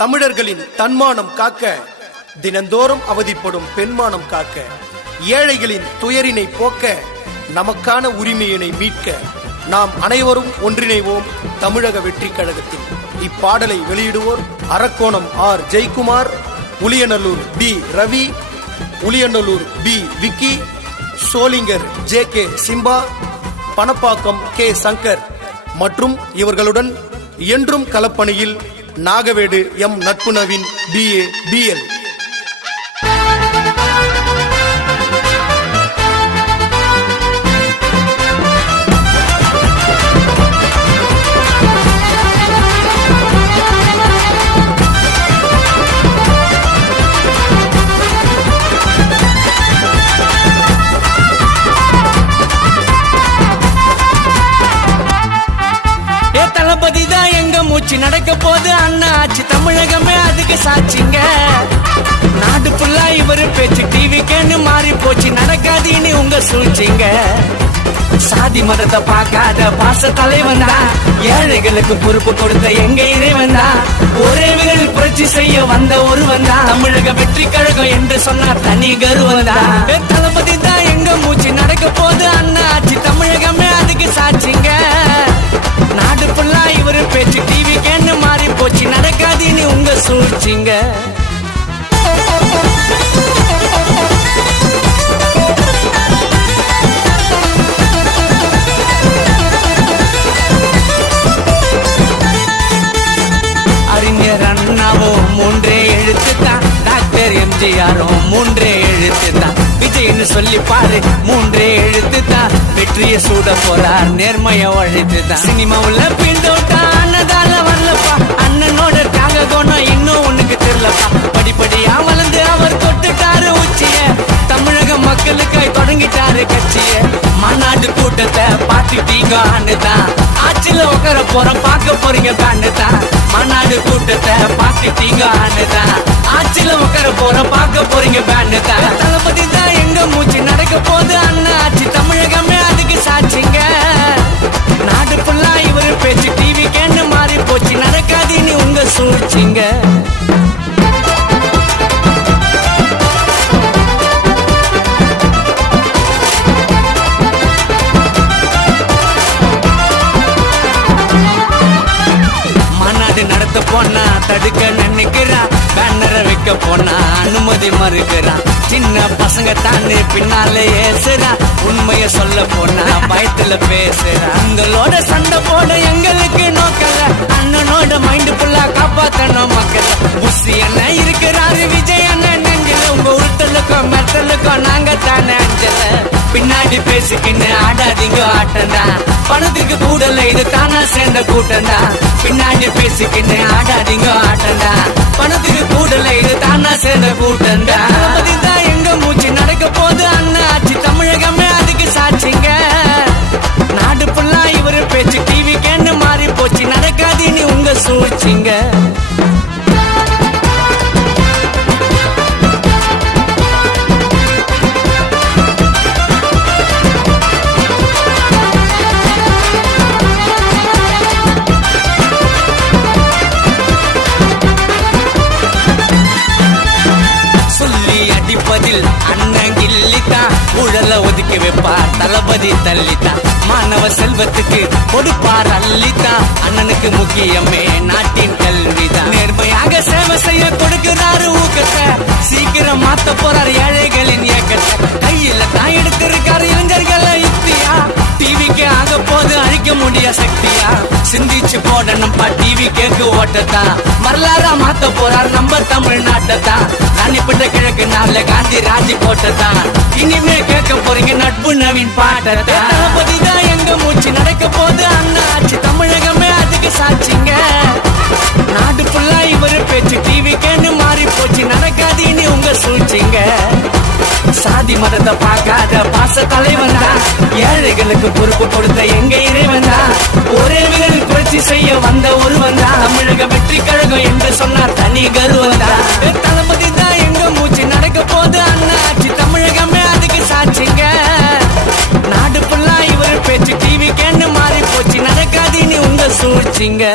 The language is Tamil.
தமிழர்களின் தன்மானம் காக்க தினந்தோறும் அவதிப்படும் பெண்மானம் காக்க ஏழைகளின் துயரினை போக்க நமக்கான உரிமையினை மீட்க நாம் அனைவரும் ஒன்றிணைவோம் தமிழக வெற்றி கழகத்தில். இப்பாடலை வெளியிடுவோர் Arakkonam R Jaikumar Uliyanallur P Ravi Uliyanallur P Vicky Sholinghur J K Simba Panapakkam K Sankar மற்றும் இவர்களுடன் என்றும் களப்பணியில் நாகவேடு எம் நட்புணவின் பிஏ பிஎல் தான் எங்க மூச்சு நடக்க போது அண்ணா ஆச்சு. தமிழகமே அதுக்கு சாட்சிங்க. நாடு ஃபுல்லா இவரு பேச்சு டிவிக்கேன்னு மாறி போச்சு. நடக்காதீன்னு உங்க சூழ்ச்சிங்க. சாதி மதத்தை பார்க்காத பாச தலைவன் தான். ஏழைகளுக்கு பொறுப்பு கொடுத்த எங்க இறைவன் தான். ஒரே விரல் புரட்சி செய்ய வந்த ஒருவன் தான். தமிழக வெற்றி கழகம் என்று சொன்ன தனி கருவன் தான். தளபதி தான் எங்க மூச்சு நடக்க போது அண்ணா ஆச்சு. தமிழகமே அதுக்கு சாட்சிங்க. பேச்சு டிவி கேன்னு மாறி போச்சு? நடக்காதீன்னு உங்க சூழ்ச்சிங்க. அறிஞர் அண்ணாவோ மூன்றே எழுத்து தான் டாக்டர் எம்ஜிஆரோ மூன்றே எழுத்து தான் விஜய்னு சொல்லி பாரு மூன்றே எழுத்து தான் வெற்றியை சூட போறார் நேர்மைய வழித்து தான் சினிமாவுல பின்தோ படிப்படியா வளர்ந்து அவர் தொட்டுட்டாரு உச்சிய. தமிழக மக்களுக்காய் தொடங்கிட்டாரு கட்சிய. மாநாடு கூட்டத்தை பார்த்துட்டீங்க அண்ணுதான் ஆட்சியில உட்கார போறோம் பார்க்க போறீங்க தான். மாநாடு கூட்டத்தை பார்த்துட்டீங்க அண்ணுதான் ஆட்சியில உட்கார போறோம் பார்க்க போறீங்க தான். தளபதி தான் எங்க மூச்சு? நடக்க போது அண்ணா ஆட்சி. தமிழக போனா தடுக்க நினைக்கிறான் பேனரை வைக்க போனா அனுமதி மறுக்கிறான் சின்ன பசங்க தானே பின்னாலே ஏசுறான் உண்மைய சொல்ல போனா பயத்துல பேசுறான் உங்களோட சண்டை போட எங்களுக்கு நோக்கல. அண்ணனோட மைண்ட் ஃபுல்லா காப்பாத்தணும் மக்கள். புசி என்ன இருக்கிறாரு விஜய் அண்ணன் நெஞ்சில. உங்க உருட்டலுக்கும் மெத்தலுக்கும் நாங்க தானே அஞ்சல. பின்னாடி பேசிக்கின்னு ஆடாதீங்க ஆட்டந்தா பணத்துக்கு கூடல இது தானா சேர்ந்த கூட்டந்தா பின்னாடி பேசிக்கின்னு ஆடாதீங்க ஆட்டந்தா பணத்துக்கு கூடல இது தானா சேர்ந்த கூட்டம் கொடுப்பார் தளபதி தள்ளித்தான் மாணவ செல்வத்துக்கு கொடுப்பார் அள்ளித்தான் அண்ணனுக்கு முக்கியமே நாட்டின் கல்விதான். நேர்மையாக சேவை செய்ய கொடுக்கிறாரு ஊக்கத்தை. சீக்கிரம் மாத்த போறார் ஏழைகளின் இயக்கத்தை. கையில தான் எடுத்திருக்காரு இளைஞர்களை யுக்தியா? டிவிக்கு ஆக போது அழிக்க முடிய சக்தியா? சிந்திச்சு போடணும்பா டிவி கேக்கு ஓட்டத்தான் வரலாறா மாத்த போறார் நம்ம தமிழ்நாட்டை தான் ராணிப்பட்ட கிழக்கு நாள்ல காந்தி ராஜி போட்டதான் இனிமே கேட்க போறீங்க நட்பு நவீன் பாட்டத்தை தான் எங்க மூச்சு நடக்க போது அண்ணா ஆச்சு. தமிழகமே அதுக்கு சாட்சிங்க. நாடு ஃபுல்லா இவரு பேச்சு டிவி கேன்னு மாறி போச்சு. இனி உங்க சூழ்ச்சிங்க. சாதி மதத்தை பார்க்காத பாச தலைவன் தான் ஏழைகளுக்கு பொறுப்பு கொடுத்த எங்க இறைவன் தான் சிங்க